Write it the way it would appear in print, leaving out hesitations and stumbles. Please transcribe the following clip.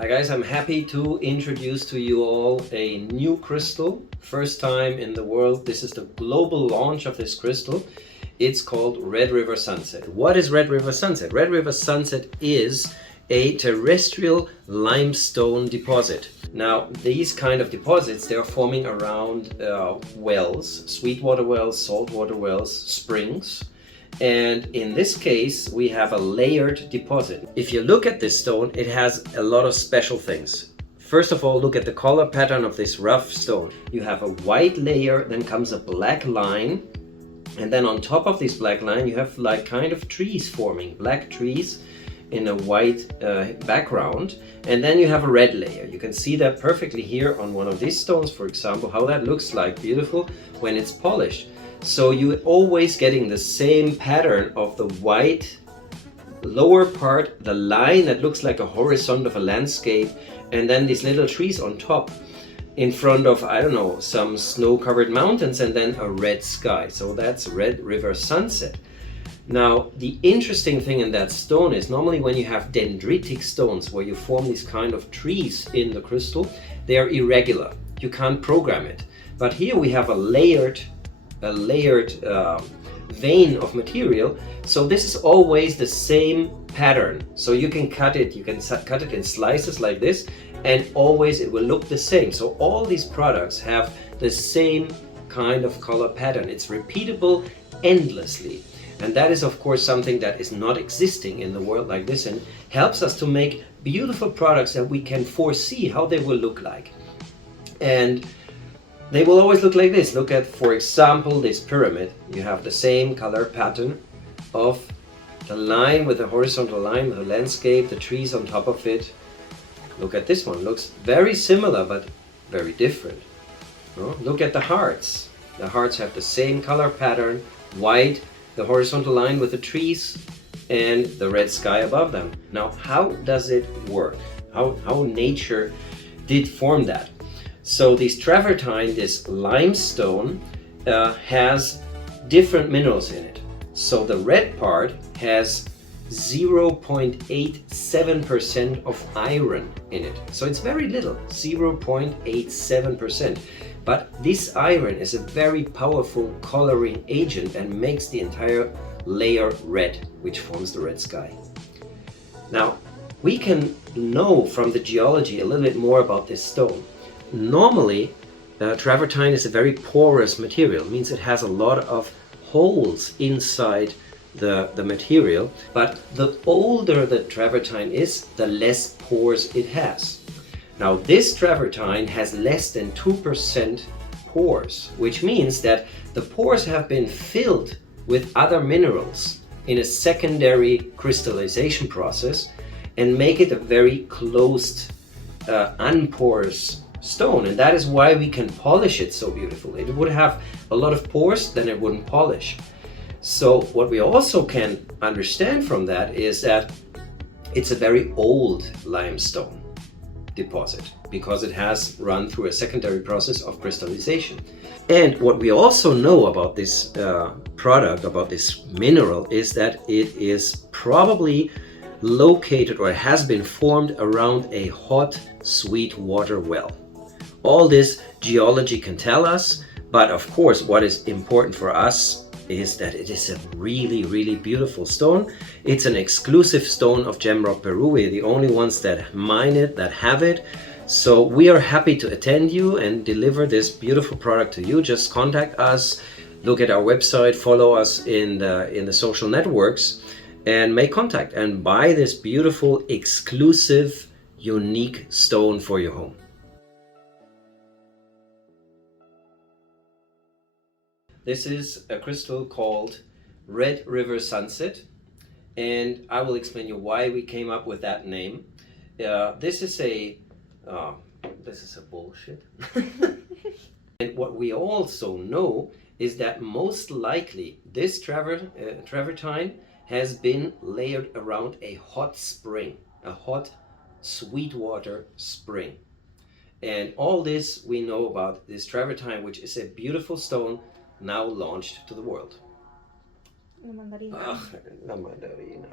Hi guys, I'm happy to introduce to you all a new crystal. First time in the world. This is the global launch of this crystal. It's called Red River Sunset. What is Red River Sunset? Red River Sunset is a terrestrial limestone deposit. Now, these kind of deposits, they are forming around wells, sweetwater wells, saltwater wells, springs. And in this case, we have a layered deposit. If you look at this stone, it has a lot of special things. First of all, look at the color pattern of this rough stone. You have a white layer, then comes a black line. And then on top of this black line, you have like kind of trees forming, black trees in a white background. And then you have a red layer. You can see that perfectly here on one of these stones, for example, how that looks like beautiful when it's polished. So you're always getting the same pattern of the white lower part, the line that looks like a horizon of a landscape, and then these little trees on top in front of, I don't know, some snow-covered mountains, and then a red sky. So that's Red River Sunset. Now, the interesting thing in that stone is normally when you have dendritic stones where you form these kind of trees in the crystal, they are irregular. You can't program it. But here we have a layered vein of material, so this is always the same pattern. So you can cut it in slices like this, and always it will look the same. So all these products have the same kind of color pattern. It's repeatable endlessly, and that is of course something that is not existing in the world like this, and helps us to make beautiful products that we can foresee how they will look like. And they will always look like this. Look at, for example, this pyramid. You have the same color pattern of the line with the horizontal line, with the landscape, the trees on top of it. Look at this one. Looks very similar, but very different. Look at the hearts. The hearts have the same color pattern, white, the horizontal line with the trees, and the red sky above them. Now, how does it work? How nature did form that? So this travertine, this limestone, has different minerals in it. So the red part has 0.87% of iron in it. So it's very little, 0.87%. But this iron is a very powerful coloring agent and makes the entire layer red, which forms the red sky. Now, we can know from the geology a little bit more about this stone. Normally, travertine is a very porous material. It means it has a lot of holes inside the material, but the older the travertine is, the less pores it has. Now, this travertine has less than 2% pores, which means that the pores have been filled with other minerals in a secondary crystallization process and make it a very closed, unporous stone, and that is why we can polish it so beautifully. If it would have a lot of pores, then it wouldn't polish. So what we also can understand from that is that it's a very old limestone deposit because it has run through a secondary process of crystallization. And what we also know about this product, about this mineral, is that it is probably located or has been formed around a hot sweet water well. All this geology can tell us, but of course what is important for us is that it is a really, really beautiful stone. It's an exclusive stone of Gemrock Peru. We're the only ones that mine it, that have it. So we are happy to attend you and deliver this beautiful product to you. Just contact us, look at our website, follow us in the social networks, and make contact and buy this beautiful, exclusive, unique stone for your home. This is a crystal called Red River Sunset, and I will explain you why we came up with that name. This is a bullshit. And what we also know is that most likely this travertine has been layered around a hot spring, a hot sweetwater spring. And all this we know about this travertine, which is a beautiful stone now launched to the world. La mandarina. La mandarina.